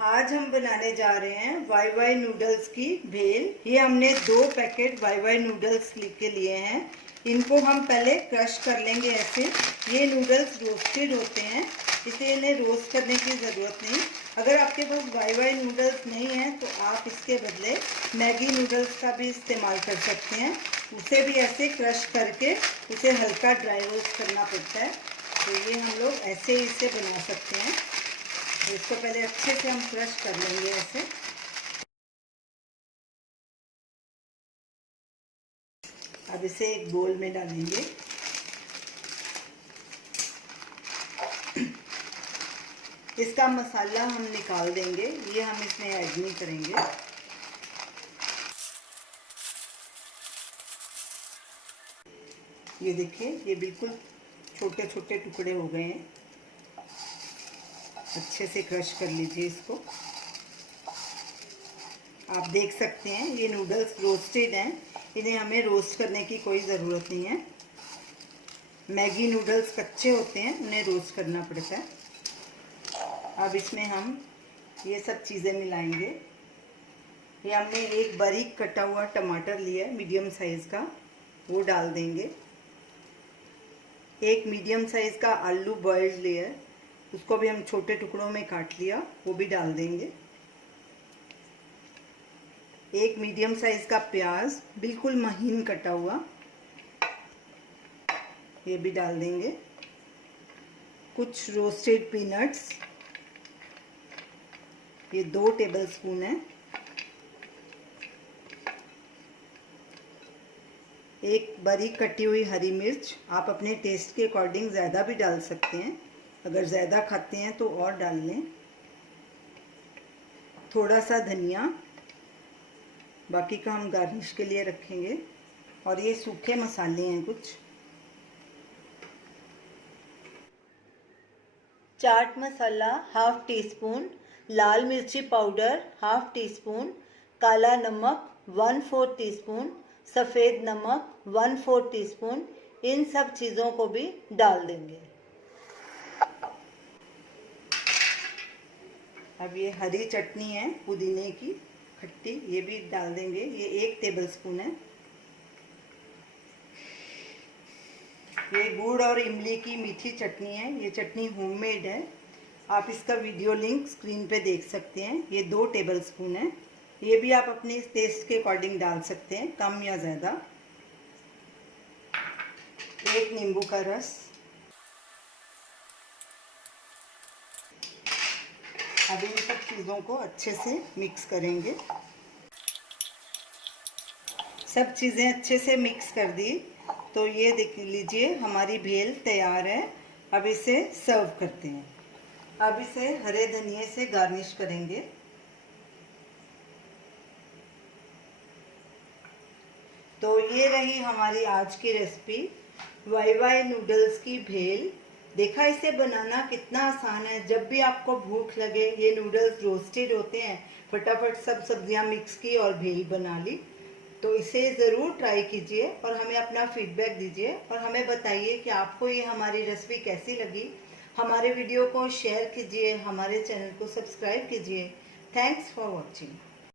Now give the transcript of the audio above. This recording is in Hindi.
आज हम बनाने जा रहे हैं वाई वाई नूडल्स की भेल। ये हमने 2 पैकेट वाई वाई नूडल्स के लिए हैं। इनको हम पहले क्रश कर लेंगे ऐसे। ये नूडल्स रोस्टेड होते हैं, इसलिए इन्हें रोस्ट करने की ज़रूरत नहीं। अगर आपके पास वाई वाई नूडल्स नहीं है तो आप इसके बदले मैगी नूडल्स का भी इस्तेमाल कर सकते हैं। उसे भी ऐसे क्रश करके उसे हल्का ड्राई रोस्ट करना पड़ता है। तो ये हम लोग ऐसे ही इसे बना सकते हैं। तो इसको पहले अच्छे से हम क्रश कर लेंगे ऐसे। अब इसे एक बोल में डालेंगे। इसका मसाला हम निकाल देंगे, ये हम इसमें ऐड नहीं करेंगे। ये देखिए, ये बिल्कुल छोटे छोटे टुकड़े हो गए हैं। अच्छे से क्रश कर लीजिए इसको। आप देख सकते हैं ये नूडल्स रोस्टेड हैं, इन्हें हमें रोस्ट करने की कोई ज़रूरत नहीं है। मैगी नूडल्स कच्चे होते हैं, उन्हें रोस्ट करना पड़ता है। अब इसमें हम ये सब चीज़ें मिलाएंगे। ये हमने एक बारीक कटा हुआ टमाटर लिया है मीडियम साइज़ का, वो डाल देंगे। एक मीडियम साइज़ का आलू बॉइल्ड लिया है, उसको भी हम छोटे टुकड़ों में काट लिया, वो भी डाल देंगे। एक मीडियम साइज़ का प्याज बिल्कुल महीन कटा हुआ, ये भी डाल देंगे। कुछ रोस्टेड पीनट्स, ये 2 टेबलस्पून है। एक बारीक कटी हुई हरी मिर्च, आप अपने टेस्ट के अकॉर्डिंग ज़्यादा भी डाल सकते हैं, अगर ज़्यादा खाते हैं तो और डाल लें। थोड़ा सा धनिया, बाकी का हम गार्निश के लिए रखेंगे। और ये सूखे मसाले हैं कुछ। Chaat masala half tea spoon, लाल मिर्ची पाउडर हाफ टी स्पून, काला नमक 1/4 टीस्पून, सफ़ेद नमक 1/4 टीस्पून, इन सब चीज़ों को भी डाल देंगे। अब ये हरी चटनी है पुदीने की खट्टी, ये भी डाल देंगे, ये 1 टेबलस्पून है। ये गुड़ और इमली की मीठी चटनी है, ये चटनी होममेड है। आप इसका वीडियो लिंक स्क्रीन पे देख सकते हैं। ये 2 टेबलस्पून है। ये भी आप अपने टेस्ट के अकॉर्डिंग डाल सकते हैं, कम या ज़्यादा। 1 नींबू का रस। अब इन सब चीज़ों को अच्छे से मिक्स करेंगे। सब चीज़ें अच्छे से मिक्स कर दी, तो ये देख लीजिए हमारी भेल तैयार है। अब इसे सर्व करते हैं। अब इसे हरे धनिए से गार्निश करेंगे। तो ये रही हमारी आज की रेसिपी, वाई वाई नूडल्स की भेल। देखा इसे बनाना कितना आसान है। जब भी आपको भूख लगे, ये नूडल्स रोस्टेड होते हैं, फटाफट सब सब्जियां मिक्स की और भेल बना ली। तो इसे ज़रूर ट्राई कीजिए और हमें अपना फीडबैक दीजिए और हमें बताइए कि आपको ये हमारी रेसिपी कैसी लगी। हमारे वीडियो को शेयर कीजिए, हमारे चैनल को सब्सक्राइब कीजिए। Thanks for watching.